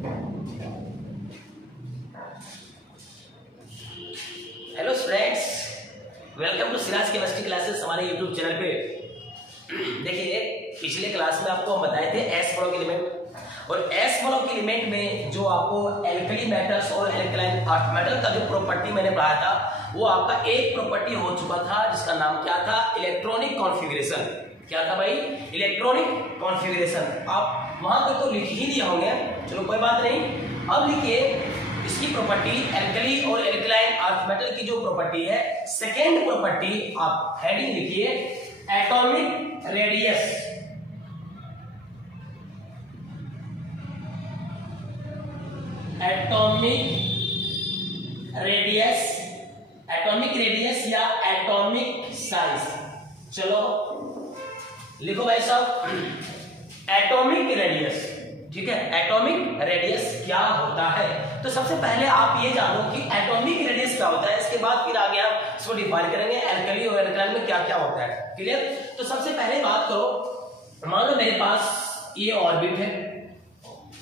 Hello students, welcome to Siraj chemistry classes हमारे YouTube channel पे। देखिए, पिछले क्लास में आपको हम बताए थे एस ब्लॉक एलिमेंट, और एस ब्लॉक एलिमेंट में जो आपको एल्कली मेटल्स और एल्कलाइन अर्थ मेटल का जो प्रॉपर्टी मैंने पढ़ाया था, वो आपका एक प्रॉपर्टी हो चुका था जिसका नाम क्या था? Electronic configuration. क्या था भाई? Electronic configuration. आप वहां पे तो लिख ही दिए होंगे, चलो कोई बात नहीं। अब लिखिए इसकी प्रॉपर्टी, एल्कली और एल्कलाइन अर्थ मेटल की जो प्रॉपर्टी है, सेकेंड प्रॉपर्टी आप हेडिंग लिखिए atomic radius. Atomic radius, atomic radius या एटॉमिक साइज। चलो लिखो भाई साहब, एटॉमिक रेडियस। ठीक है, एटॉमिक रेडियस क्या होता है? तो सबसे पहले आप ये जानो कि एटॉमिक रेडियस क्या होता है, इसके बाद फिर आगे हम इसको डिफाइन करेंगे एल्कली और एल्कलाइन में क्या क्या होता है। क्लियर? तो सबसे पहले बात करो, मान लो मेरे पास ये ऑर्बिट है,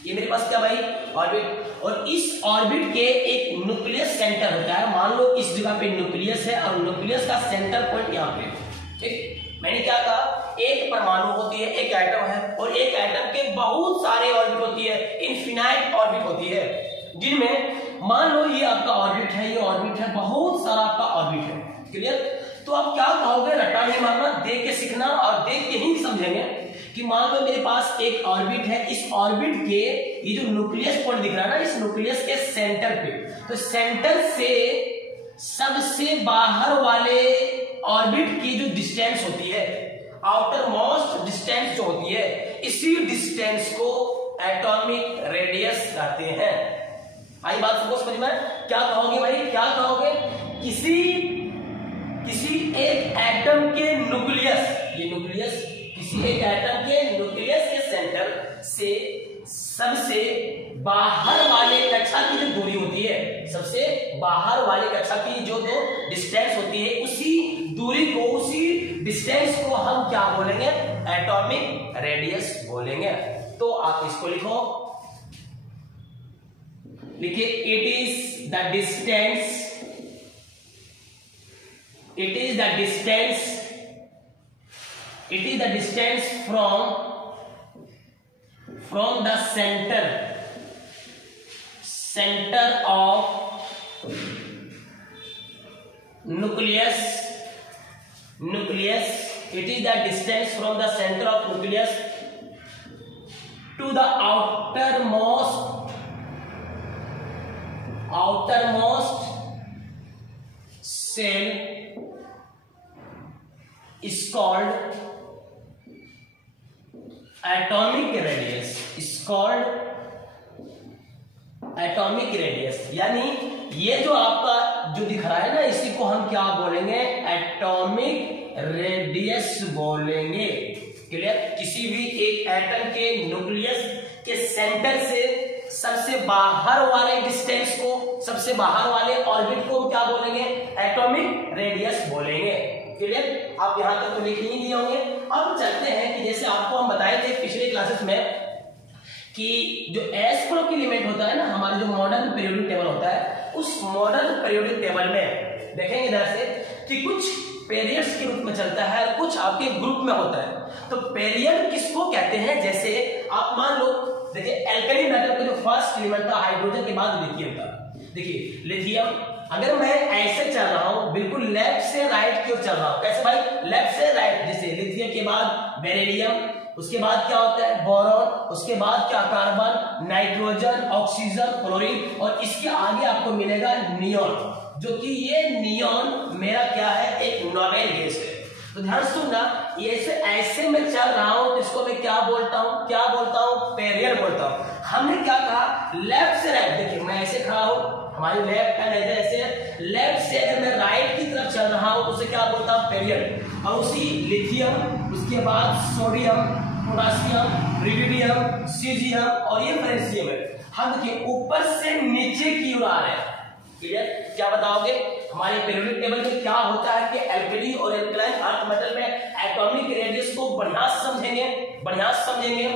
ये मेरे पास क्या भाई? ऑर्बिट। और इस ऑर्बिट के एक न्यूक्लियस सेंटर होता है। मान लो इस जगह पे न्यूक्लियस है और न्यूक्लियस का सेंटर पॉइंट यहाँ पे। ठीक, मैंने क्या कहा? एक परमाणु होती है, एक एटम है, और एक एटम के बहुत सारे ऑर्बिट होती है, इनफिनाइट ऑर्बिट होती है, जिनमें मान लो ये आपका ऑर्बिट है, ये ऑर्बिट है, बहुत सारा आपका ऑर्बिट है। क्लियर? तो आप क्या कहोगे? रट्टा नहीं मारना, देख के सीखना, और देख के ही समझेंगे कि मान लो मेरे पास एक ऑर्बिट है, इस ऑर्बिट के ये जो न्यूक्लियस पॉइंट दिख रहा है ना, इस न्यूक्लियस के सेंटर पे, तो सेंटर से सबसे बाहर वाले ऑर्बिट की जो डिस्टेंस होती है, आउटर मोस्ट डिस्टेंस जो होती है, इसी डिस्टेंस को एटॉमिक रेडियस कहते हैं। आई बात सबको समझ में? क्या कहोगे भाई? क्या कहोगे? किसी एक एटम के न्यूक्लियस, ये न्यूक्लियस, किसी एक एटम के न्यूक्लियस के सेंटर से सबसे बाहर वाले कक्षा की जो दूरी होती है, सबसे बाहर वाले कक्षा की जो दो डिस्टेंस होती है, उसी दूरी को, उसी डिस्टेंस को हम क्या बोलेंगे? एटॉमिक रेडियस बोलेंगे। तो आप इसको लिखो, लिखिए it is the distance, it is the distance, it is the distance from the center of nucleus, it is the distance from the center of nucleus to the outermost cell is called atomic radius, is called atomic radius. यानी ये जो आपका जो दिख रहा है ना, इसी को हम क्या बोलेंगे? एटॉमिक रेडियस बोलेंगे। क्लियर? किसी भी एक एटम के न्यूक्लियस के सेंटर से सबसे बाहर वाले डिस्टेंस को, सबसे बाहर वाले ऑर्बिट को क्या बोलेंगे? एटॉमिक रेडियस बोलेंगे। क्लियर? आप यहां तक तो लिख नहीं दिए होंगे। अब चलते हैं कि जैसे आपको हम बताए थे पिछले क्लासेस में कि जो एस ब्लॉक एलिमेंट होता है ना, हमारे जो मॉडर्न पीरियोडिक टेबल होता है, उस मॉडर्न पीरियोडिक टेबल में देखेंगे इधर से कि कुछ पीरियड्स के रूप में चलता है, कुछ आपके ग्रुप में होता है। तो पीरियड किसको कहते हैं? जैसे आप मान लो, देखिए एल्कली मेटल का जो फर्स्ट एलिमेंट था हाइड्रोजन के बाद लिथियम था। देखिए लिथियम, अगर मैं ऐसे चल रहा हूं, बिल्कुल लेफ्ट से राइट की ओर चल रहा हूं, कैसे भाई? लेफ्ट से राइट। जैसे लिथियम के बाद बेरिलियम, उसके बाद क्या होता है? बोरॉन, उसके बाद क्या? कार्बन, नाइट्रोजन, ऑक्सीजन, क्लोरीन, और इसके आगे आपको मिलेगा नियॉन, जो कि ये नियॉन मेरा क्या है? एक नोबेल गैस है। तो ध्यान सुनना, ये ऐसे मैं चल रहा हूं, तो इसको मैं क्या बोलता हूं? क्या बोलता हूं? पेरियड बोलता हूं। हमने क्या कहा? लेफ्ट से राइट। देखिए मैं ऐसे खड़ा हूं, हमारी लेफ्ट हैंड ऐसे, लेफ्ट से अगर मैं राइट की तरफ चल रहा हूं तो उसे क्या बोलता हूं? पेरियड। और उसी लिथियम, उसके बाद सोडियम, पोटेशियम, रुबिडियम, सीजियम और ये फ्रेंशियम है। हम देखिए ऊपर से नीचे की ओर आ रहे हैं। क्लियर? क्या बताओगे? हमारे पीरियोडिक टेबल में क्या होता है कि एल्कली और एल्कलाइन अर्थ मेटल में एटॉमिक रेडियस को बढ़िया समझेंगे, बढ़िया समझेंगे।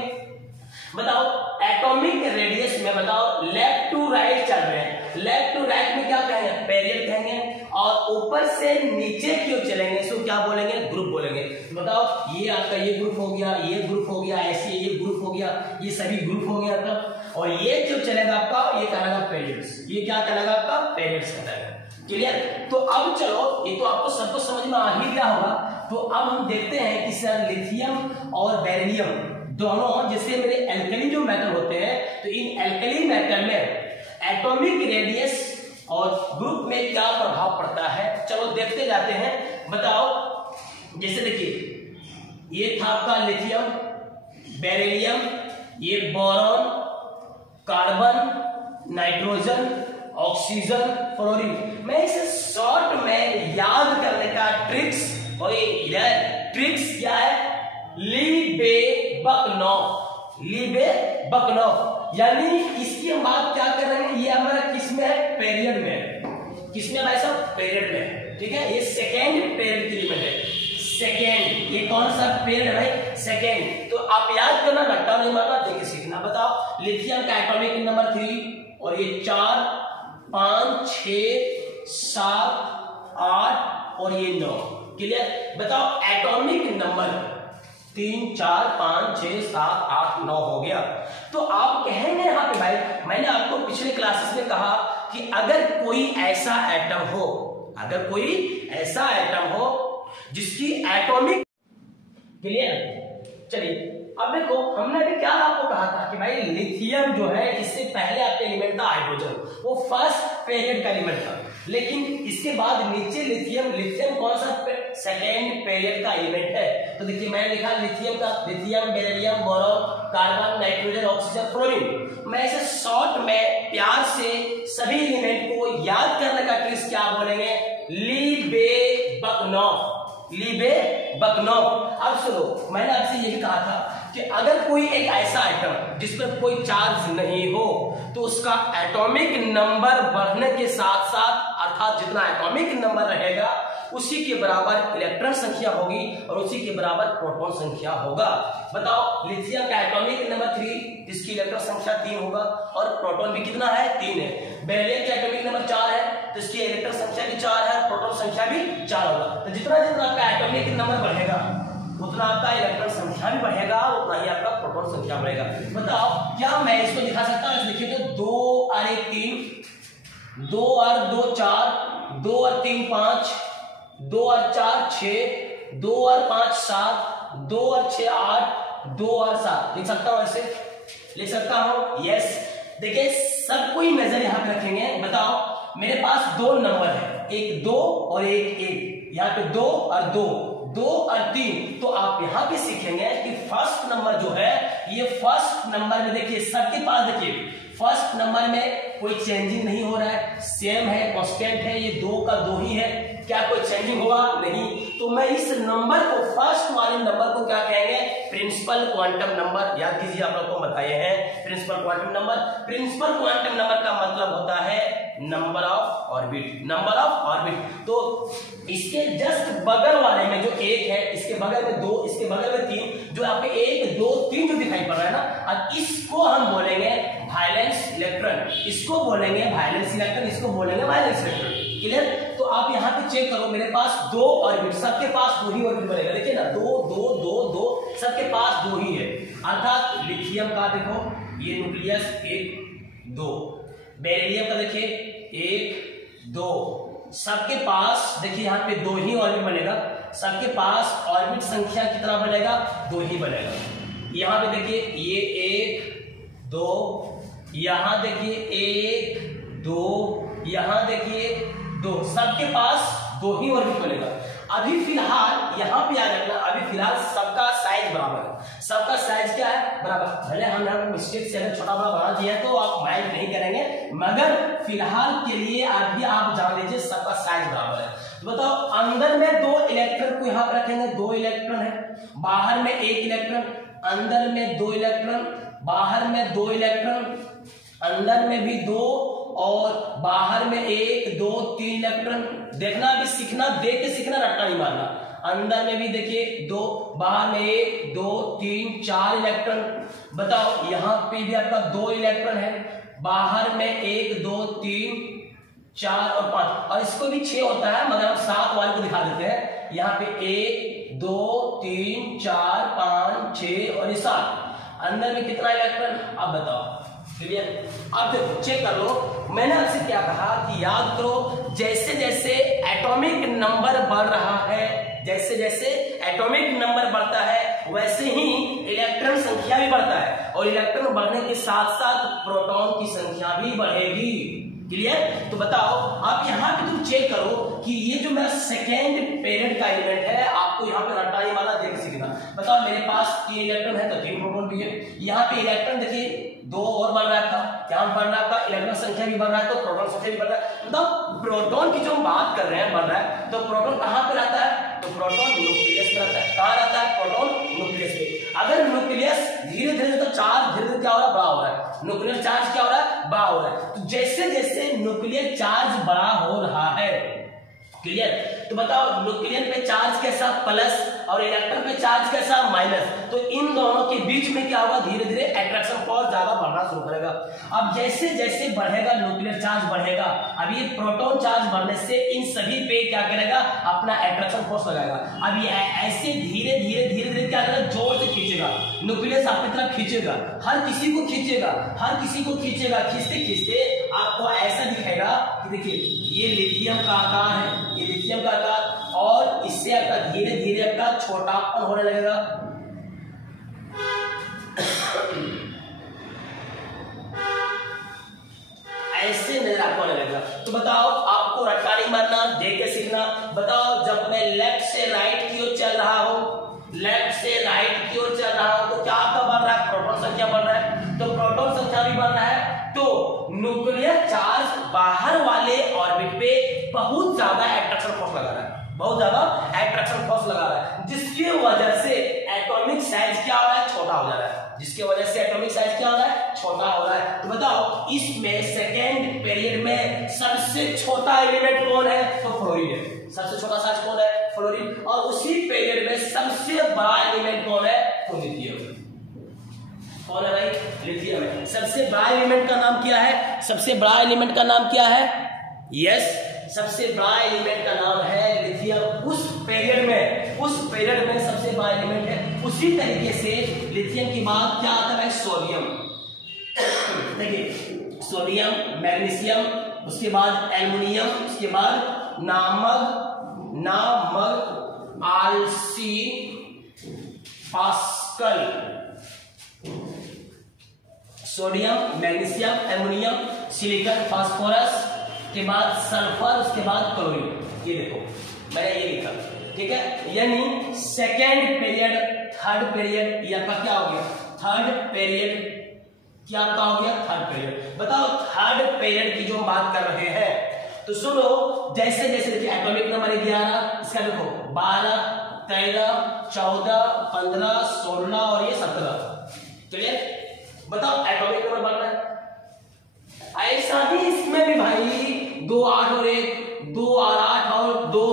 बताओ एटॉमिक रेडियस में, बताओ राइट चल रहे हैं, लेफ्ट टू राइट में क्या कहेंगे, पेरियड कहेंगे, और ऊपर से नीचे की ओर चलेंगे इसको क्या बोलेंगे, ग्रुप बोलेंगे। बताओ ये आपका ये ग्रुप हो गया, ये ग्रुप हो गया, ऐसे ये ग्रुप हो गया, ये सभी ग्रुप हो गया आपका, और ये जो चलेगा आपका ये कहलाएगा पेरियड्स, ये क्या कहलाएगा आपका पेरियड्स कहलाएगा। क्लियर? तो अब चलो, ये तो आपको सबको समझ में आ ही गया होगा। तो अब हम देखते हैं कि सर लिथियम और बेरिलियम दोनों जैसे मेरे एल्कली जो मेटल होते हैं, तो इन एल्कली मेटल में एटॉमिक रेडियस और ग्रुप में क्या प्रभाव पड़ता है, चलो देखते जाते हैं। बताओ, जैसे देखिए ये था आपका लिथियम, बेरिलियम, ये boron, carbon, nitrogen, oxygen, fluorine. मैं इसे शॉर्ट में याद करने का ट्रिक्स, और ये ट्रिक्स क्या है, लीबे-बकनॉफ, लीबे-बकनॉफ, यानी इसकी हम बात क्या कर रहे हैं, ये हमारा किस में है, पेरियड में है। किसमें भाई साहब, पेरियड में, ठीक है। ये सेकेंड पेरियड की एलिमेंट है, सेकेंड, ये कौन सा पेरियड है भाई, सेकेंड। तो आप याद करना, रट्टा नहीं मारना, देख सीखना। बताओ लिथियम का एटॉमिक नंबर 3, और ये 4, 5, 6, 7, 8 और ये 9। क्लियर? बताओ एटॉमिक नंबर 3, 4, 5, 6, 7, 8, 9 हो गया। तो आप कहेंगे यहाँ पे भाई, मैंने आपको पिछले क्लासेस में कहा कि अगर कोई ऐसा एटम हो, अगर कोई ऐसा एटम हो जिसकी एटॉमिक, क्लियर? चलिए अब देखो, हमने अभी क्या आपको कहा था कि भाई लिथियम जो है, इससे पहले आपका एलिमेंट था हाइड्रोजन, वो फर्स्ट पेरियड का एलिमेंट था, लेकिन इसके बाद नीचे लिथियम, लिथियम कौन सा सेकेंड पेरियड का एलिमेंट है। तो देखिए मैंने लिखा लिथियम का, lithium, beryllium, boron, carbon, nitrogen, oxygen, fluorine. मैं इसे शॉर्ट में प्यार से सभी एलिमेंट को याद करने का ट्रिक्स क्या बोलेंगे, लीबे-बकनॉफ, लीबे-बकनॉफ। अब सुनो, मैंने आपसे यही कहा था कि अगर कोई एक ऐसा एटम जिस पर कोई चार्ज नहीं हो, तो उसका एटॉमिक नंबर बढ़ने के साथ साथ, अर्थात जितना एटॉमिक नंबर रहेगा उसी के बराबर इलेक्ट्रॉन संख्या होगी, और उसी के बराबर प्रोटॉन संख्या होगा। बताओ लिथियम का एटॉमिक नंबर 3, जिसकी इलेक्ट्रॉन संख्या 3 होगा, और प्रोटॉन भी कितना है, 3 है। बेरिलियम का एटॉमिक नंबर 4 है, तो इसकी इलेक्ट्रॉन संख्या भी 4 है, प्रोटॉन संख्या भी 4 होगा। तो जितना जितना आपका एटॉमिक नंबर बढ़ेगा, उतना आपका इलेक्ट्रॉन संख्या भी बढ़ेगा, उतना ही आपका प्रोटॉन संख्या बढ़ेगा। बताओ क्या मैं इसको दिखा सकता हूँ, देखिए तो 2 और 1 3, 2 और 2 4, 2 और 3 5, 2 और 4 6, 2 और 5 7, 2 और 6 8, 2 और 7 लिख सकता हूँ, ऐसे लिख सकता हूँ। यस, देखिए सब कोई मेजर यहाँ पे रखेंगे। बताओ मेरे पास 2 नंबर है, एक 2 और एक 1, यहाँ पे 2 और 2, 2 और 3। तो आप यहाँ पे सीखेंगे कि फर्स्ट नंबर जो है, ये फर्स्ट नंबर में देखिए सबके पास, देखिए फर्स्ट नंबर में कोई चेंजिंग नहीं हो रहा है, सेम है, कांस्टेंट है, ये 2 का 2 ही है, क्या कोई चेंजिंग हुआ नहीं। तो मैं इस नंबर को, फर्स्ट वाले नंबर को क्या कहेंगे, प्रिंसिपल क्वांटम नंबर। याद कीजिए, आप लोगों को बताए हैं principal quantum number. Principal quantum number का मतलब होता है number of orbit, number of orbit. तो इसके जस्ट बगल वाले में जो 1 है, इसके बगल में 2, इसके बगल में 3, जो यहाँ पे 1 2 3 जो दिखाई पड़ रहा है ना, अब इसको हम बोलेंगे वायलेंस इलेक्ट्रॉन, इसको बोलेंगे वायलेंस इलेक्ट्रॉन, इसको बोलेंगे वायलेंस इलेक्ट्रॉन। क्लियर? तो आप यहाँ पे चेक करो, मेरे पास 2 ऑर्बिट, सबके पास 2 ही ऑर्बिट बनेगा। देखिए ना, 2 2 2 2, सबके पास 2 ही है। अर्थात लिथियम का देखो ये न्यूक्लियस 1 2, बेरिलियम का देखिए 1 2, सबके पास देखिए यहाँ पे 2 ही ऑर्बिट बनेगा। सबके पास ऑर्बिट संख्या कितना बनेगा, 2 ही बनेगा। यहाँ पे देखिए ये 1 2, यहाँ देखिए 1 2, यहाँ देखिए 2, सबके पास 2 ही ऑर्बिट बनेगा। अभी फिलहाल यहाँ पे याद रखना, अभी फिलहाल सबका साइज बराबर है। सबका साइज क्या है, बराबर। भले हमने मिस्टेक से अगर छोटा बड़ा बना दिया तो आप माइंड नहीं करेंगे, मगर फिलहाल के लिए अभी आप जान लीजिए सबका साइज बराबर है। तो बताओ, अंदर में 2 इलेक्ट्रॉन को यहाँ पर रखेंगे, 2 इलेक्ट्रॉन है, बाहर में 1 इलेक्ट्रॉन, अंदर में 2 इलेक्ट्रॉन, बाहर में 2 इलेक्ट्रॉन, अंदर में भी 2 और बाहर में 1 2 3 इलेक्ट्रॉन। देखना, अभी सीखना, देख के सीखना, रट्टा नहीं मारना। अंदर में भी देखिए 2, बाहर में 1 2 3 4 इलेक्ट्रॉन। बताओ यहाँ पे भी आपका 2 इलेक्ट्रॉन है, बाहर में 1 2 3 4 और 5, और इसको भी 6 होता है, मगर हम 7 वाले को दिखा देते हैं। यहाँ पे 1 2 3 4 5 6 और ये 7। अंदर में कितना इलेक्ट्रॉन अब बताओ, क्लियर? अब देखो चेक कर लो, मैंने आपसे क्या कहा कि याद करो, जैसे जैसे एटॉमिक नंबर बढ़ रहा है, जैसे जैसे एटॉमिक नंबर बढ़ता है वैसे ही इलेक्ट्रॉन संख्या भी बढ़ता है, और इलेक्ट्रॉन बढ़ने के साथ साथ प्रोटॉन की संख्या भी बढ़ेगी, क्लियर? तो बताओ आप यहाँ पे तुम चेक करो कि ये जो मेरा सेकेंड पेरियड का एलिमेंट है, आपको यहाँ पे रटाई वाला देख सीखना। बताओ मेरे पास 3 इलेक्ट्रॉन है तो 3 प्रोटॉन भी है। यहाँ पे इलेक्ट्रॉन देखिए 2 और बढ़ रहा था, क्या बढ़ रहा था? इलेक्ट्रॉन संख्या भी बढ़ रहा है तो प्रोटॉन संख्या भी बढ़ रहा है। मतलब प्रोटॉन की जो हम बात कर रहे हैं बढ़ रहा है, तो प्रोटॉन कहाँ पे रहता है? तो प्रोटॉन न्यूक्लियस में रहता है। कहाँ रहता है? प्रोटॉन न्यूक्लियस में। अगर न्यूक्लियस धीरे धीरे तो चार्ज धीरे धीरे क्या हो रहा है? बड़ा हो रहा है। न्यूक्लियर चार्ज क्या हो रहा है? बड़ा हो रहा है। तो जैसे जैसे न्यूक्लियर चार्ज बड़ा हो रहा है, क्लियर? तो बताओ न्यूक्लियर पे चार्ज कैसा? प्लस, और इलेक्ट्रॉन पे चार्ज कैसा? माइनस। तो इन दोनों के बीच में क्या होगा? धीरे धीरे अट्रैक्शन फोर्स ज्यादा बढ़ना शुरू करेगा। अब जैसे जैसे बढ़ेगा न्यूक्लियर चार्ज बढ़ेगा, अब ये प्रोटॉन चार्ज बढ़ने से इन सभी पे क्या करेगा? अपना अट्रैक्शन फोर्स लगाएगा। अब ये ऐसे धीरे धीरे धीरे धीरे क्या करेगा? जोर से खींचेगा, न्यूक्लियस आपकी तरफ खींचेगा, हर किसी को खींचेगा, हर किसी को खींचेगा। खींचते खींचते आपको ऐसा दिखेगा कि देखिए ये लिथियम का आकार है, ये लिथियम का आकार, और इससे आपका धीरे धीरे आपका छोटापन होने लगेगा। ऐसे नजर आपको आने लगेगा। तो बताओ आपको रट्टा नहीं मारना, देख के सीखना। बताओ जब मैं लेफ्ट से राइट की ओर चल रहा हूं, लेफ्ट से राइट की ओर चल रहा हूं, तो क्या आपका बढ़ रहा है? प्रोटॉन संख्या बढ़ रहा है। तो प्रोटॉन संख्या भी बढ़ रहा है, तो न्यूक्लियर चार्ज बाहर वाले ऑर्बिट पे बहुत ज्यादा अट्रैक्शन फोर्स लगा रहा है, बहुत ज्यादा अट्रैक्शन फोर्स लगा रहा है, जिसकी वजह से एटॉमिक साइज क्या हो रहा है? छोटा हो जा रहा है। जिसकी वजह से एटॉमिक साइज क्या हो रहा है? छोटा हो रहा है। तो बताओ इसमें सेकेंड पीरियड में सबसे छोटा एलिमेंट कौन है? तो फ्लोरीन है। सबसे छोटा साइज कौन है? फ्लोरीन। और उसी पीरियड में सबसे बड़ा एलिमेंट कौन है? तो लिथियम। कौन है भाई? लिथियम है। सबसे बड़ा एलिमेंट का नाम क्या है? सबसे बड़ा एलिमेंट का नाम क्या है? यस, सबसे बड़ा एलिमेंट का नाम है लिथियम। उस पीरियड में सबसे बड़ा एलिमेंट है। उसी तरीके से लिथियम की बात क्या आता है? सोडियम। देखिए सोडियम, मैग्नीशियम, उसके बाद एल्युमिनियम, उसके बाद नामक, आलसी, pascal, sodium, magnesium, aluminium, silicon, phosphorus, के बाद सल्फर, उसके बाद क्लोरीन। ये देखो मैंने ये लिखा, ठीक है? यानी सेकेंड पीरियड, थर्ड पीरियड, ये आपका क्या हो गया? Third period. क्या आपका हो गया? Third period. बताओ थर्ड पीरियड की जो हम बात कर रहे हैं, तो सुनो, जैसे जैसे देखिए एटॉमिक नंबर 11, इसका देखो 12, 13, 14, 15, 16 और ये 17, क्लियर? बताओ एटॉमिक नंबर बढ़ रहा है। ऐसा ही इसमें भी भाई 2 8 और 1, 2 और 8 और 2,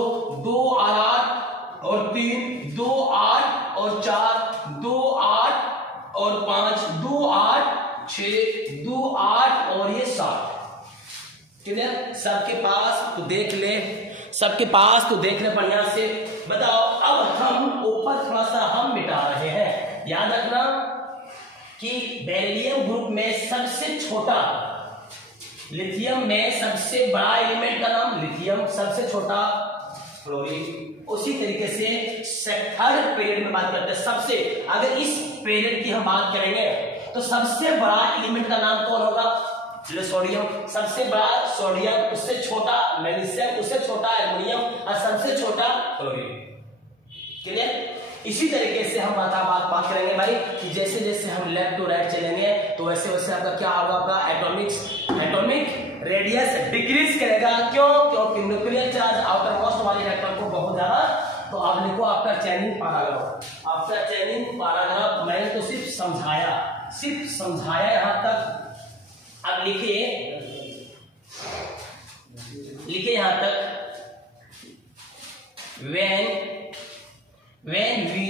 2 और 8 और 3, 2 8 और 4, 2 8 और 5, 2 8 6, 2 8 और ये 7, क्लियर? सबके पास तो देख ले, सबके पास तो देख ले बढ़िया से। बताओ अब हम ऊपर थोड़ा सा हम मिटा रहे हैं। याद रखना कि बेरिलियम ग्रुप में सबसे छोटा, लिथियम में सबसे बड़ा एलिमेंट का नाम लिथियम, सबसे छोटा फ्लोरीन। उसी तरीके से थर्ड पीरियड में बात करते हैं, सबसे, अगर इस पीरियड की हम बात करेंगे तो सबसे बड़ा एलिमेंट का नाम कौन होगा? सोडियम। सबसे बड़ा सोडियम, उससे छोटा मैग्नीशियम, उससे छोटा एल्युमिनियम और सबसे छोटा क्लोरीन, क्लियर? इसी तरीके से हम बात करेंगे भाई कि जैसे जैसे हम लेफ्ट टू राइट चलेंगे तो वैसे वैसे आपका क्या होगा? आपका एटॉमिक रेडियस डिक्रीज करेगा। क्यों? क्योंकि न्यूक्लियर चार्ज आउटर मोस्ट वाले इलेक्ट्रॉन को बहुत ज्यादा। तो आप लिखो आफ्टर चेनिंग पैराग्राफ, आफ्टर चेनिंग पैराग्राफ। मैंने तो सिर्फ समझाया यहां तक। अब लिखिए यहां तक, when we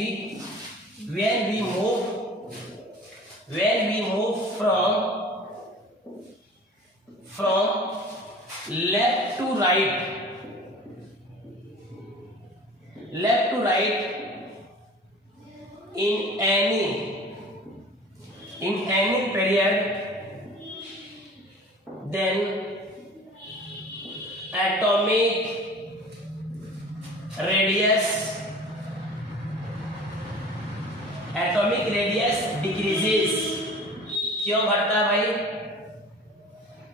move from from left to right, left to right in any period, then atomic radius decreases. क्यों घटता है भाई?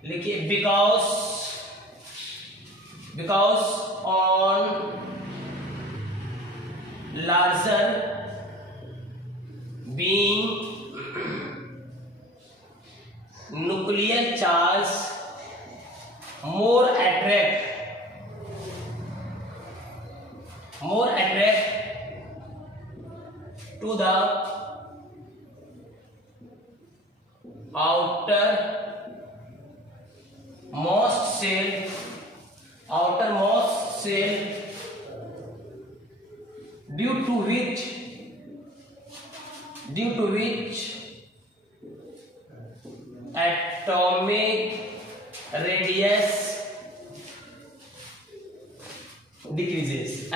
लिखिए because on larger being nuclear charge more attract to the outermost cell due to which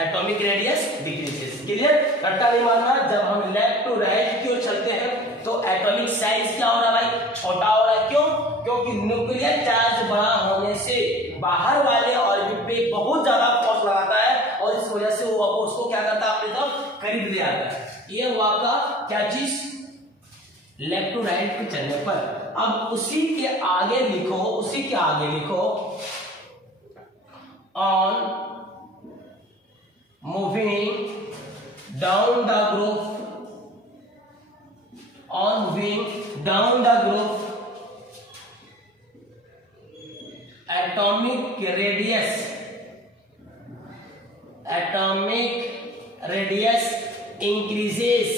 atomic radius decreases. Clear? रट्टा नहीं मारना। जब हम लेफ्ट टू राइट क्यों चलते हैं तो एटॉमिक साइज क्या हो रहा है भाई? छोटा हो रहा है। क्यों? क्योंकि न्यूक्लियर चार्ज बड़ा होने से बाहर वाले ऑर्बिट पे बहुत ज्यादा फोर्स लगाता है और इस वजह से वो उसको क्या करता है? अपनी तरफ करीब ले आता है। ये हुआ आपका क्या चीज? लेफ्ट टू राइट पे चलने पर। अब उसी के आगे लिखो on moving down the group atomic radius increases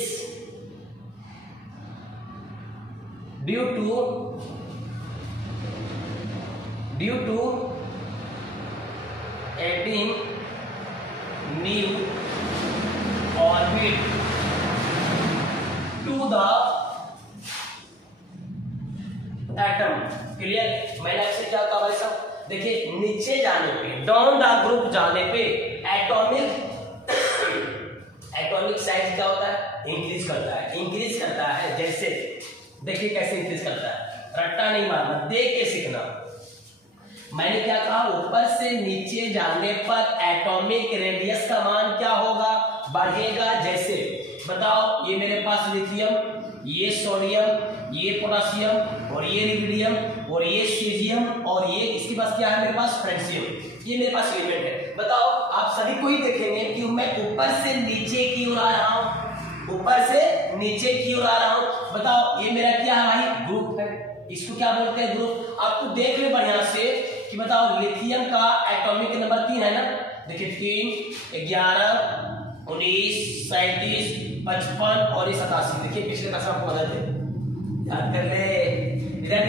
due to adding new orbit to the atom. Clear? मैंने आपसे क्या कहा भाई साहब? देखिए नीचे जाने पे, डाउन द ग्रुप जाने पे एटॉमिक साइज क्या होता है? इंक्रीज करता है। जैसे देखिए कैसे इंक्रीज करता है। रट्टा नहीं मारना, देख के सीखना। मैंने क्या कहा? ऊपर से नीचे जाने पर एटॉमिक रेडियस का मान क्या होगा? बढ़ेगा। जैसे बताओ, ये मेरे पास लिथियम, ये सोडियम, ये पोटेशियम और ये रुबिडियम और ये सीजियम और ये इसके पास क्या है? मेरे पास फ्रेंसियम। ये मेरे पास एलिमेंट है। बताओ आप सभी को ही देखेंगे कि मैं ऊपर से नीचे की ओर आ रहा हूं, बताओ ये मेरा क्या है भाई? ग्रुप है। इसको क्या बोलते हैं? ग्रुप। आपको देख ले बढ़िया से कि बताओ लिथियम का एटॉमिक नंबर 3 है ना? देखिए 3, 11, 19, 37, 55 और 87। देखिए पिछले क्लास में आपको बता दें, याद कर ले। इधर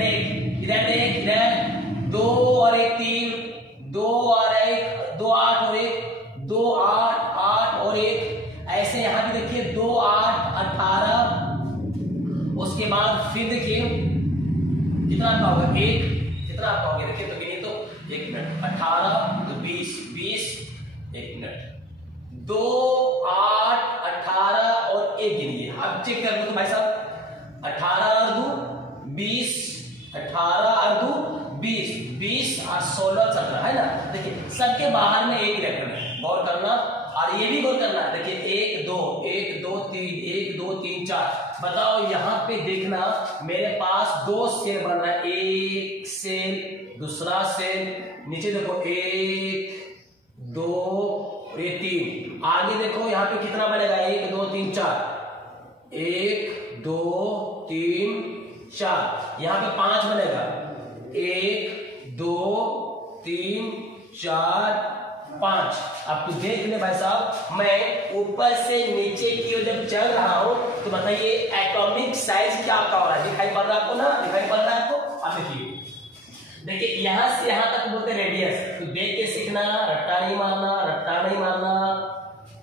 देख, इधर 2 और 1 3, 2 और 1 2 8 और 1 2 8 8 और 1। ऐसे यहाँ भी देखिए 2 8 18। उसके बाद फिर देखिए कितना आपका होगा? 1। कितना आपका होगा? देखिए तो गिनिए तो 1 मिनट। 18 तो 20 1 मिनट। 2 8 18 और 1 गिनिए। अब चेक कर लो तो भाई साहब 18 और 2 20, 18 और 2 20, 20 और 16 17 है ना? देखिए सबके बाहर में एक इलेक्ट्रॉन है। गौर करना और ये भी गौर करना। देखिए 1 2 3 1 2 3 4। बताओ यहाँ पे देखना मेरे पास 2 सेल बन रहा है। एक सेल, दूसरा सेल, नीचे देखो 1 2 और ये 3। आगे देखो यहाँ पे कितना बनेगा? 1 2 3 4। 1 2 3 4। यहाँ पे 5 बनेगा। 1 2 3 4 5। अब तो देख ले भाई साहब, मैं ऊपर से नीचे की ओर जब चल रहा हूं तो बताइए एटॉमिक साइज क्या हो रहा है? दिखाई पड़ रहा है आपको ना? दिखाई पड़ रहा है आपको? अब देखिए यहां से यहां तक बोलते रेडियस। तो देख के सीखना, रट्टा नहीं मारना।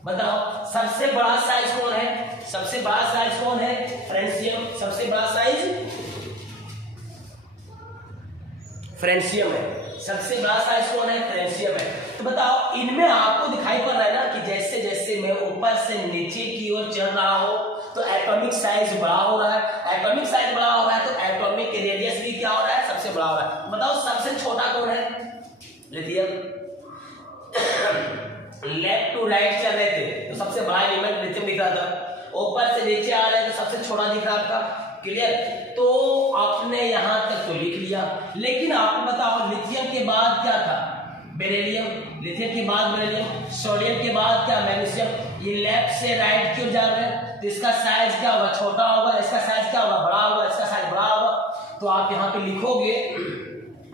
बताओ सबसे बड़ा साइज कौन है? फ्रेंसियम। सबसे बड़ा साइज फ्रेंशियम है। सबसे बड़ा साइज कौन है? फ्रेंशियम है। तो बताओ इनमें आपको दिखाई पड़ रहा है ना कि जैसे जैसे मैं ऊपर से नीचे की ओर चल रहा हूं तो एटॉमिक साइज बड़ा हो रहा है। एटॉमिक साइज बड़ा हो रहा है तो एटॉमिक रेडियस भी क्या हो रहा है? सबसे बड़ा हो रहा है। बताओ सबसे छोटा कौन है? लिथियम। लेफ्ट टू राइट चल रहे थे तो सबसे बड़ा एलिमेंट लिथियम दिख रहा था, ऊपर से नीचे आ रहे थे सबसे छोटा दिख रहा था। क्लियर? तो आपने यहां तक तो लिख लिया, लेकिन आपको बताओ लिथियम के बाद क्या था? बेरिलियम। लिथियम के बाद बेरिलियम, सोडियम के बाद क्या? मैग्नीशियम। ये लेफ्ट से राइट क्यों जा रहे हैं? तो इसका साइज क्या होगा? छोटा होगा। इसका साइज क्या होगा? बड़ा होगा। इसका साइज बड़ा होगा। तो आप यहाँ पे लिखोगे,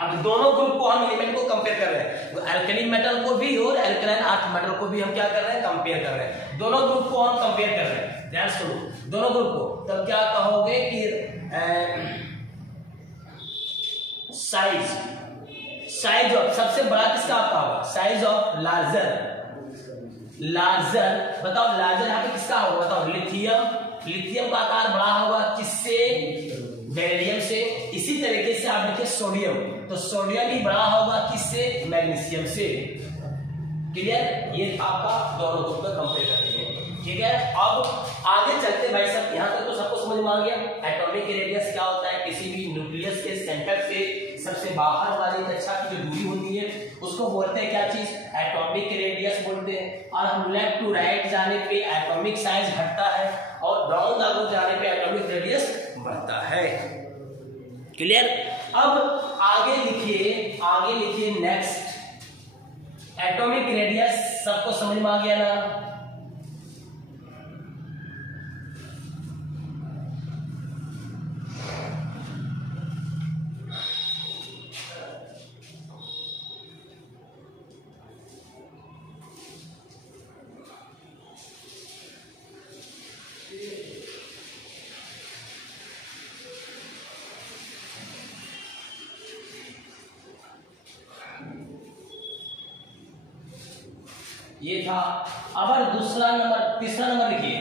अब दोनों ग्रुप को हम एलिमेंट को कंपेयर कर रहे हैं, तो अल्कली मेटल को भी और अल्कलाइन अर्थ मेटल को भी हम क्या कर रहे हैं? कंपेयर कर रहे हैं। दोनों ग्रुप को हम कंपेयर कर रहे हैं, ध्यान सुनो, दोनों ग्रुप को। तब क्या कहोगे कि साइज ऑफ सबसे बड़ा किसका आपका होगा? Size of larger. बताओ लार्जर यहाँ पे किसका होगा? बताओ लिथियम का आकार बड़ा होगा किससे? बेरिलियम से। इसी तरीके से आप लिखे सोडियम, तो सोडियम भी बड़ा होगा किससे? मैग्नीशियम से। क्लियर? ये आपका दोनों ग्रुप का कंपेयर करते हैं। ठीक है, अब आगे चलते भाई साहब, यहाँ तक तो सबको समझ में आ गया। एटॉमिक रेडियस क्या होता है? किसी भी न्यूक्लियस के सेंटर से सबसे बाहर वाली कक्षा की जो दूरी होती है उसको बोलते हैं क्या चीज? एटॉमिक रेडियस बोलते हैं। और हम लेफ्ट टू राइट जाने पे एटॉमिक साइज घटता है और डाउन द रोड जाने पे एटॉमिक रेडियस बढ़ता है। क्लियर? अब आगे लिखिए नेक्स्ट एटॉमिक रेडियस। सबको समझ में आ गया ना? ये था। अब तीसरा नंबर लिखिए।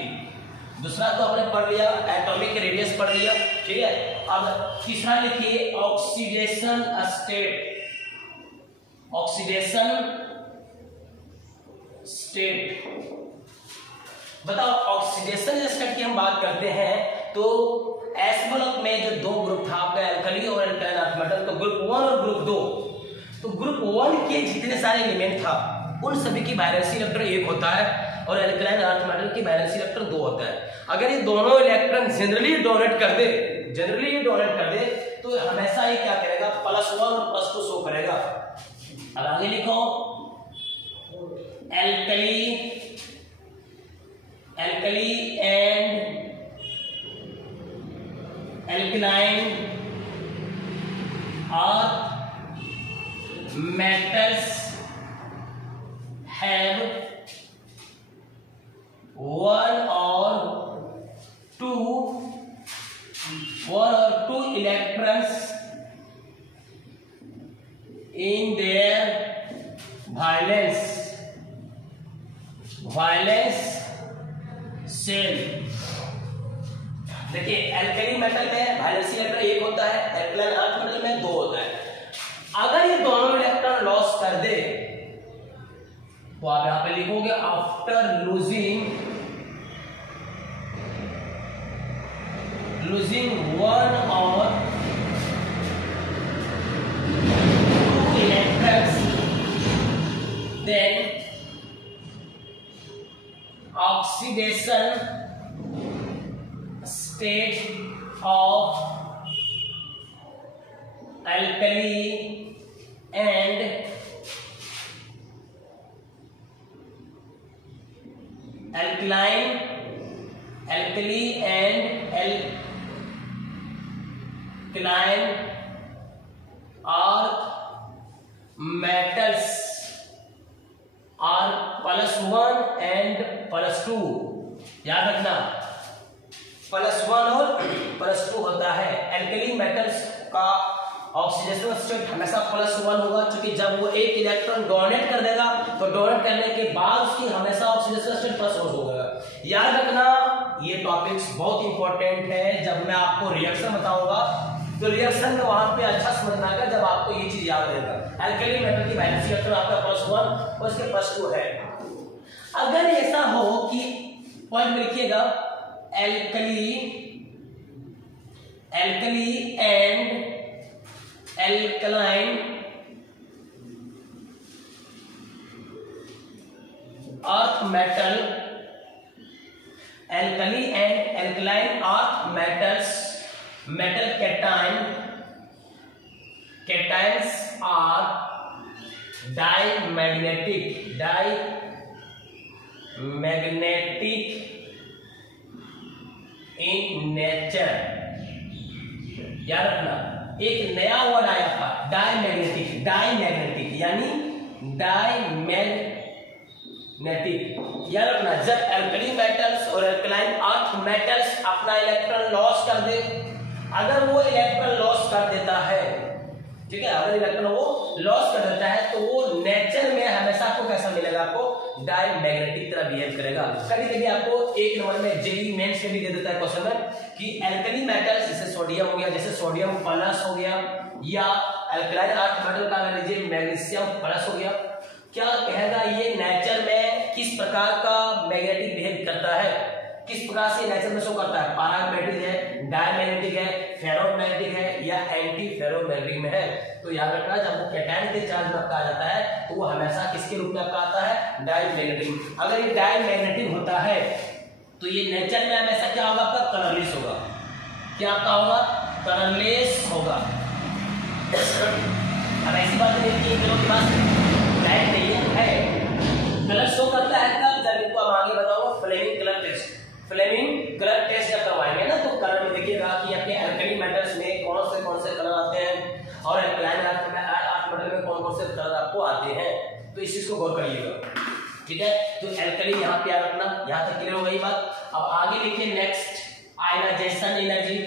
दूसरा तो हमने पढ़ लिया, एटॉमिक रेडियस पढ़ लिया, ठीक है। अब तीसरा लिखिए ऑक्सीडेशन स्टेट। बताओ ऑक्सीडेशन स्टेट की हम बात करते हैं तो एस ब्लॉक में जो दो ग्रुप था आपका अल्कली और अल्काइन अर्थ मेटल, तो ग्रुप 1 और ग्रुप 2, तो ग्रुप 1 के जितने सारे एलिमेंट था उन सभी की वैलेंसी इलेक्ट्रॉन 1 होता है और अल्कलाइन अर्थ मेटल की वैलेंसी इलेक्ट्रॉन 2 होता है। अगर ये दोनों इलेक्ट्रॉन जनरली डोनेट कर दे तो हमेशा ये क्या करेगा? +1 और +2 शो करेगा। अब आगे लिखो alkali and alkaline earth metals have one or two electrons in their valence shell। देखिए एल्कली मेटल में वैलेंसी इलेक्ट्रॉन 1 होता है, अल्कलाइन अर्थ मेटल में 2 होता है। अगर ये दोनों इलेक्ट्रॉन लॉस कर दे तो आप यहां पे लिखोगे आफ्टर लूजिंग वन और two electrons then oxidation state of alkali and alkali and alkaline earth metals are +1 and +2। याद रखना +1 और +2 होता है। एल्कली मेटल्स का ऑक्सीडेशन स्टेट हमेशा +1 होगा, क्योंकि जब वो एक इलेक्ट्रॉन डोनेट कर देगा तो डोनेट करने के बाद उसकी हमेशा ऑक्सीडेशन स्टेट +1 होगा। याद रखना ये टॉपिक्स बहुत इंपॉर्टेंट है। जब मैं आपको रिएक्शन बताऊंगा तो रिएक्शन में वहां पे अच्छा समझना आएगा जब आपको ये चीज चीज याद रहेगा। एल्कली मेटल की वैलेंसी इलेक्ट्रॉन आपका +1 और इसके +2 है। अगर ऐसा हो कि पॉइंट में लिखिएगा alkali and alkaline earth metal, alkali and alkaline earth metals, metal cations are diamagnetic in nature। याद रखना, एक नया वर्ड आया था डायमैग्नेटिक यानी डायमैग्नेटिक। याद रखना, जब एल्कली मेटल्स और एल्कलाइन अर्थ मेटल्स अपना इलेक्ट्रॉन लॉस कर दे, अगर वो इलेक्ट्रॉन लॉस कर देता है, ठीक है, अगर इलेक्ट्रॉन वो लॉस कर देता है तो वो नेचर में हमेशा आपको कैसा मिलेगा, आपको डायमैग्नेटिक तरह बिहेव करेगा। कभी कभी आपको एक नंबर में जेईई मेंस में भी दे देता है क्वेश्चन में कि एल्कली मेटल्स जैसे सोडियम हो गया, जैसे सोडियम प्लस हो गया, या एल्कलाइन अर्थ मेटल का अगर लीजिए मैग्नीशियम प्लस हो गया, क्या कहेगा ये नेचर में किस प्रकार का मैग्नेटिक बिहेव करता है, किस प्रकार से नेचर में शो करता है, पैरामैग्नेटिक है, डायमैग्नेटिक है, फेरोमैग्नेटिक है या एंटी फेरोमैग्नेटिक में है। तो याद रखना, जब वो कैटायन के चार्ज में आपका आ जाता है तो वो हमेशा किसके रूप में आपका आता है, डायमैग्नेटिक। अगर ये डायमैग्नेटिक होता है तो ये नेचर में हमेशा क्या होगा, आपका कलरलेस होगा। क्या आपका होगा, कलरलेस होगा। अब ऐसी बात नहीं कि इन दोनों के पास लाइट नहीं है, कलर शो करता है कब, जब इनको हम आगे बताऊंगा flaming colour test. Flaming colour test जब करवाएंगे ना तो कलर में देखिएगा कि अपने एल्कली मेटल्स में कौन से कलर आते हैं और एल्कलाइन अर्थ मेटल में कौन से कलर आपको आते हैं। तो इस चीज को गौर करिएगा, ठीक है। तो एल्कली यहाँ पे याद रखना, यहाँ तक क्लियर हो गई बात। अब आगे लिखिए नेक्स्ट आयनाइजेशन एनर्जी।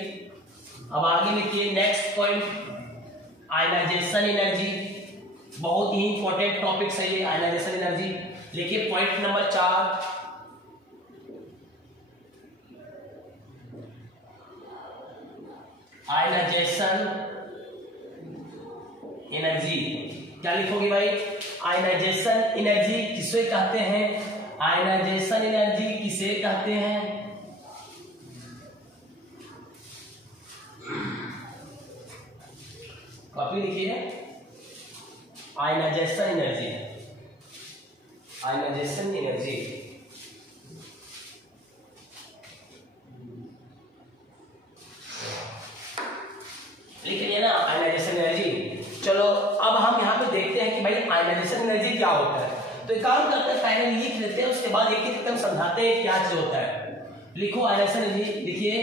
अब आगे लिखिए नेक्स्ट पॉइंट आयनाइजेशन एनर्जी। बहुत ही इंपॉर्टेंट टॉपिक है ये आयनाइजेशन एनर्जी। लिखिए पॉइंट नंबर 4, आयनाइजेशन एनर्जी। क्या लिखोगे भाई, आयनाइजेशन एनर्जी किसे कहते हैं, आयनाइजेशन एनर्जी किसे कहते हैं। कॉपी लिखिए, आयनाइजेशन एनर्जी, आयनाइजेशन एनर्जी। लिख लिया ना आयनाइजेशन एनर्जी। चलो अब हम यहाँ पे देखते हैं कि भाई आयनाइजेशन एनर्जी क्या होता है। तो एक काम करते हैं, पहले लिख लेते हैं, उसके बाद एक एक एकदम समझाते हैं क्या चीज होता है। लिखो आयनाइजेशन एनर्जी, लिखिए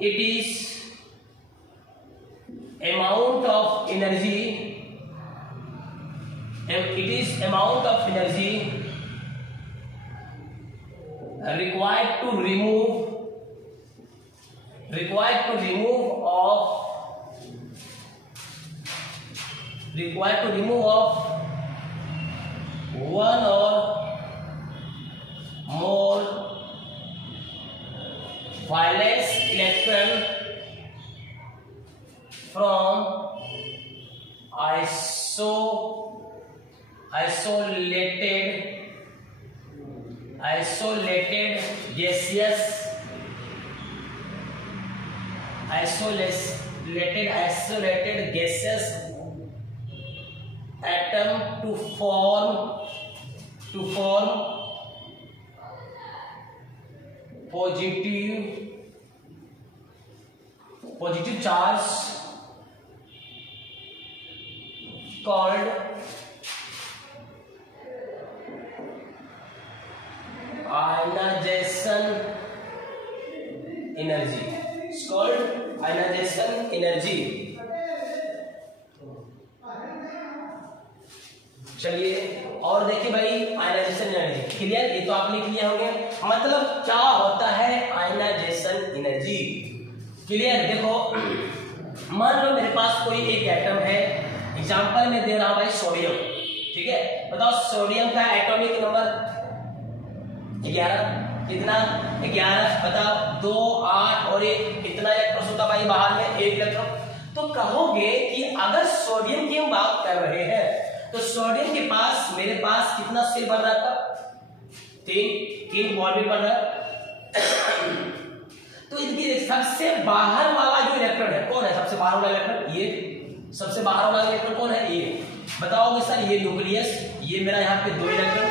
it is amount of energy, it is amount of energy required to remove of one or more valence electron from isolated gaseous atom to form positive charge called ionization energy। It's called ionization energy। चलिए और देखिए भाई ionization energy clear, ये तो आप लिख लिए होंगे। मतलब क्या होता है आयनाइजेशन एनर्जी, क्लियर। देखो मान लो मेरे पास कोई एक एटम है, एग्जांपल में दे रहा हूं भाई सोडियम, ठीक है। बताओ सोडियम का एटॉमिक नंबर 11, कितना 11, बताओ 2 8 और 1 कितना इलेक्ट्रॉन होता भाई बाहर में 1 इलेक्ट्रॉन। तो कहोगे कि अगर बात कर रहे हैं। तो सोडियम के पास मेरे पास कितना सेल बन रहा था, 3 बॉल भी बन रहा है। तो इनकी सबसे बाहर वाला जो इलेक्ट्रॉन है कौन है, सबसे बाहर वाला इलेक्ट्रॉन, ये सबसे बाहर वाला इलेक्ट्रॉन कौन है, ये बताओगे सर। ये न्यूक्लियस, ये मेरा यहाँ पे 2 इलेक्ट्रॉन,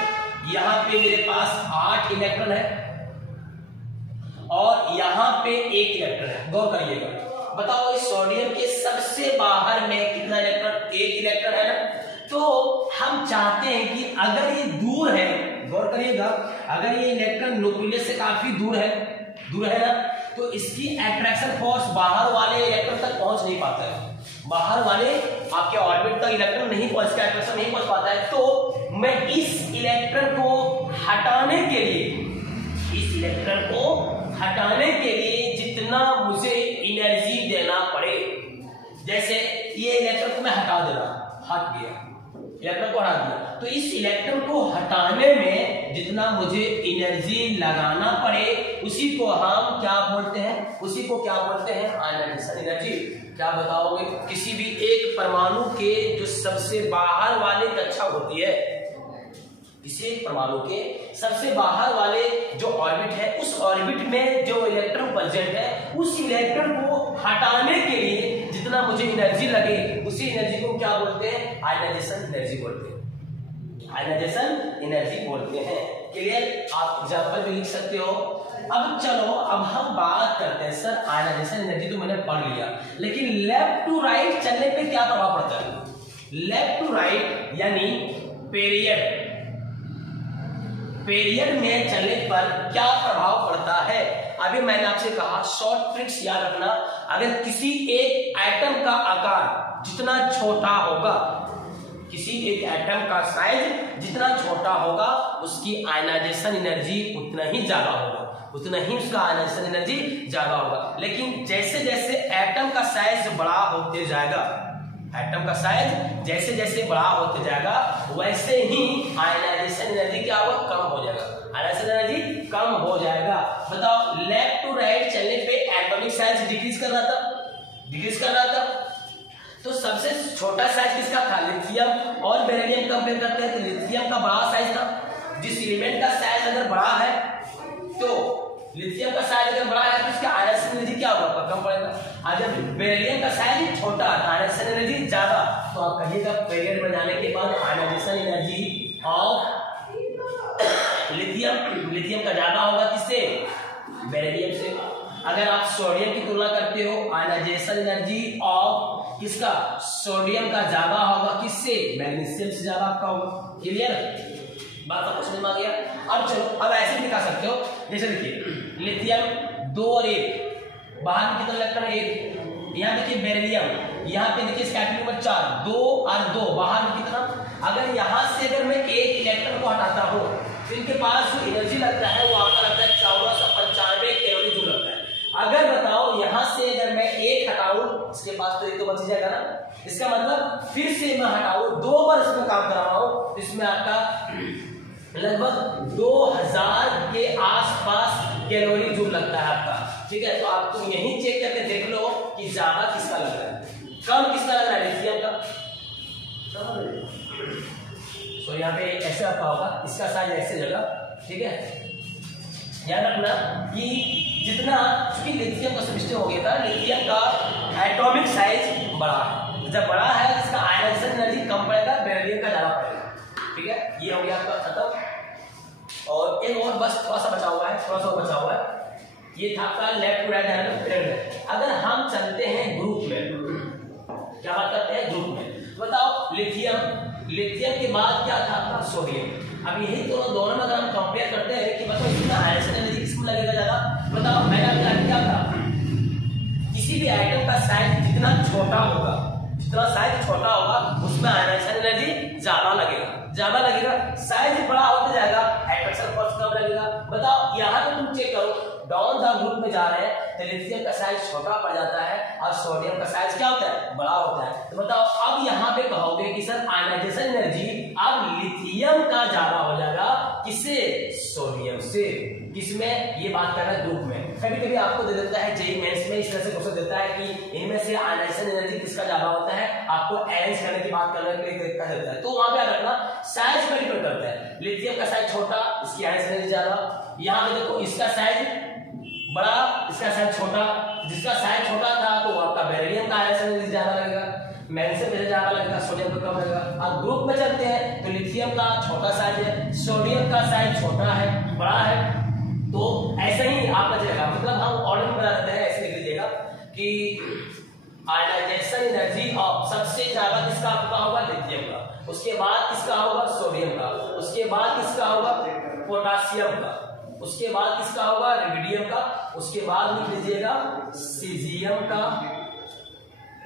यहाँ पे मेरे पास 8 इलेक्ट्रॉन है और यहाँ पे 1 इलेक्ट्रॉन है। गौर करिएगा, बताओ इस सोडियम के सबसे बाहर में कितना इलेक्ट्रॉन, 1 इलेक्ट्रॉन है ना। तो हम चाहते हैं कि अगर ये दूर है, गौर करिएगा, अगर ये इलेक्ट्रॉन न्यूक्लियस से काफी दूर है ना, तो इसकी अट्रैक्शन फोर्स बाहर वाले इलेक्ट्रॉन तक पहुंच नहीं पाता है, बाहर वाले आपके ऑर्बिट तक इलेक्ट्रॉन नहीं पहुंच के अट्रैक्शन नहीं पहुंच पाता है। तो मैं इस इलेक्ट्रॉन को हटाने के लिए, इस इलेक्ट्रॉन को हटाने के लिए जितना मुझे एनर्जी देना पड़े, जैसे ये इलेक्ट्रॉन को मैं हटा दे रहा, हट गया, इलेक्ट्रॉन को हटा दिया, तो इस इलेक्ट्रॉन को हटाने में जितना मुझे एनर्जी लगाना पड़े उसी को हम क्या बोलते हैं, उसी को क्या बोलते हैं, आयनाइजेशन एनर्जी। क्या बताओगे, किसी भी एक परमाणु के जो सबसे बाहर वाली कक्षा होती है, किसी एक परमाणु के सबसे बाहर वाले जो ऑर्बिट है, उस ऑर्बिट में जो इलेक्ट्रॉन प्रेजेंट है, उस इलेक्ट्रॉन को हटाने के लिए जितना मुझे एनर्जी लगे उसी एनर्जी को क्या बोलते हैं, आयनाइजेशन एनर्जी बोलते हैं, आयनाइजेशन एनर्जी बोलते हैं। क्लियर, आप एग्जांपल भी लिख सकते हो। अब चलो, अब हम बात करते हैं सर आयनाइजेशन एनर्जी तो मैंने पढ़ लिया, लेकिन लेफ्ट टू राइट चलने पे क्या प्रभाव पड़ता है। लेफ्ट टू राइट यानी पीरियड में चलने पर क्या प्रभाव पड़ता है। अभी मैंने आपसे कहा शॉर्ट ट्रिक्स याद रखना, अगर किसी एक एटम का आकार जितना छोटा होगा, किसी एक एटम का साइज जितना छोटा होगा, उसकी आयनाइजेशन एनर्जी उतना ही ज्यादा होगा, उतना ही उसका आयनाइजेशन एनर्जी ज्यादा होगा। लेकिन जैसे जैसे एटम का साइज बड़ा होते जाएगा, एटम का साइज जैसे जैसे बड़ा होते जाएगा, वैसे ही आयनाइजेशन एनर्जी क्या होगा, कम हो जाएगा, आयनाइजेशन एनर्जी कम हो जाएगा। बताओ, लेफ्ट टू राइट चलने पे एटॉमिक साइज डिक्रीज कर रहा था, तो सबसे छोटा साइज किसका था, लिथियम और बेरिलियम कंपेयर करते हैं तो लिथियम का बड़ा साइज था। जिस एलिमेंट का साइज अगर बड़ा है, तो लिथियम का साइज अगर बड़ा है तो उसका आयनाइजेशन एनर्जी क्या होगा, कम पड़ेगा। अगर बेरिलियम का साइज छोटा है, आयनाइजेशन एनर्जी ज्यादा, तो आप कहिएगा पीरियड में जाने के बाद आयनाइजेशन एनर्जी ऑफ लिथियम का ज्यादा होगा, किससे, बेरिलियम से। अगर आप सोडियम की तुलना करते हो, आयनाइजेशन एनर्जी ऑफ किसका, सोडियम का ज्यादा होगा, किससे, मैग्नीशियम से ज्यादा आपका होगा। क्लियर, बात आपको समझ में आ गया। अब चलो, अब ऐसे भी दिखा सकते हो, जैसे देखिए लिथियम 2 और 1, बाहर में कितना इलेक्ट्रॉन है, 1। यहाँ देखिए बेरिलियम, यहाँ पे देखिए इसका एटॉमिक नंबर 4, 2 और 2, बाहर में कितना। अगर यहाँ से अगर मैं 1 इलेक्ट्रॉन को हटाता हूँ तो इनके पास जो एनर्जी लगता है वो आपका लगता है 1495 कैलोरी जूल लगता है। अगर बताओ यहाँ से अगर मैं 1 हटाऊं, इसके पास तो 1 तो बच जाएगा ना, इसका मतलब फिर से मैं हटाऊं, 2 बार इसमें काम कर रहा हूं, इसमें आपका लगभग 2000 के आसपास कैलोरी जूल लगता है आपका। ठीक है, तो आप तुम यही चेक करके देख लो कि ज्यादा किसका लग रहा है, कम किसका लग रहा है, लिथियम का। तो यहाँ पे ऐसे आपका होगा, इसका साइज ऐसे जगह। ठीक है, याद रखना कि जितना, चूंकि लिथियम का सब्स्टिट्यूट हो गया था, लिथियम का एटॉमिक साइज बड़ा है, जब बड़ा है इसका आयनाइजेशन एनर्जी कम पड़ेगा, बेरिलियम का ज्यादा पड़ेगा। ठीक है, ये हो गया आपका खत्म। और एक और बस थोड़ा सा बचा हुआ है, ये था आपका लेफ्ट टू राइट पीरियड। अगर हम चलते हैं ग्रुप में, क्या बात करते हैं, ग्रुप में, बताओ लिथियम के बाद क्या था आपका, सोडियम। अब यही दोनों में अगर हम कंपेयर करते हैं कि बताओ इसमें आयनाइजेशन एनर्जी किसमें लगेगा ज्यादा, बताओ। मैंने आपको क्या कहा, किसी भी आइटम का साइज जितना छोटा होगा, उसमें आयनाइजेशन एनर्जी ज्यादा लगेगा। साइज बड़ा होता जाएगा, अट्रैक्शन फोर्स कम लगेगा। बताओ, यहाँ पे तुम चेक करो, डाउन द ग्रुप में जा रहे हैं तो लिथियम का साइज छोटा पड़ जाता है और सोडियम का साइज क्या होता है, बड़ा होता है। तो बताओ, अब यहाँ पे कहोगे कि सर आयनाइजेशन एनर्जी अब लिथियम का ज्यादा हो जाएगा, किससे, सोडियम से। किसमें, ये बात कर रहा है ग्रुप में। कभी कभी आपको दे देता है जेईई मेंस में इस तरह से क्वेश्चन देता है कि इनमें से आयनाइजेशन एनर्जी किसका ज्यादा होता है, आपको अरेंज करने की बात करने के लिए देता है, तो वहां पे याद रखना साइज पर डिपेंड करता है। लिथियम का साइज छोटा, इसकी आयनाइजेशन एनर्जी ज्यादा। यहाँ पे देखो इसका साइज बड़ा, इसका साइज छोटा, जिसका साइज छोटा था तो आपका बेरिलियम का आयनाइजेशन एनर्जी ज्यादा लगेगा, मैग्नीशियम से ज्यादा लगेगा, सोडियम का कम लगेगा। अब ग्रुप में चलते हैं तो लिथियम का छोटा साइज है, सोडियम का साइज छोटा है, बड़ा है, तो ऐसे ही आप बचेगा, मतलब हम ऑर्डर में बता देते हैं, ऐसे लिख लीजिएगा कि आयनाइजेशन एनर्जी ऑफ सबसे ज्यादा किसका आपका होगा, लिथियम का, उसके बाद किसका होगा, सोडियम का, उसके बाद किसका होगा, पोटासियम का, उसके बाद किसका होगा, रेडियम का, उसके बाद लिख लीजिएगा सीजियम का।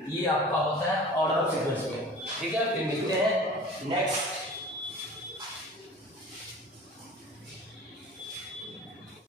ये आपका होता है ऑर्डर ऑफ सीक्वेंस में। ठीक है, फिर मिलते हैं नेक्स्ट